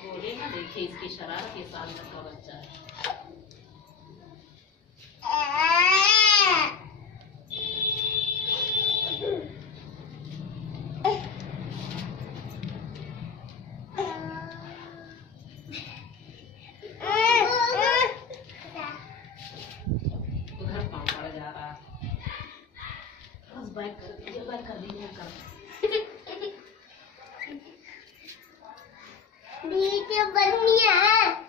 बोले ना, देखिए इसकी शरारत, ये साल भर का बच्चा है। उधर पाँव पड़ जा रहा है। बस बैक कर दीजिए, बैक कर दीजिए, कर नीचे बनिया है।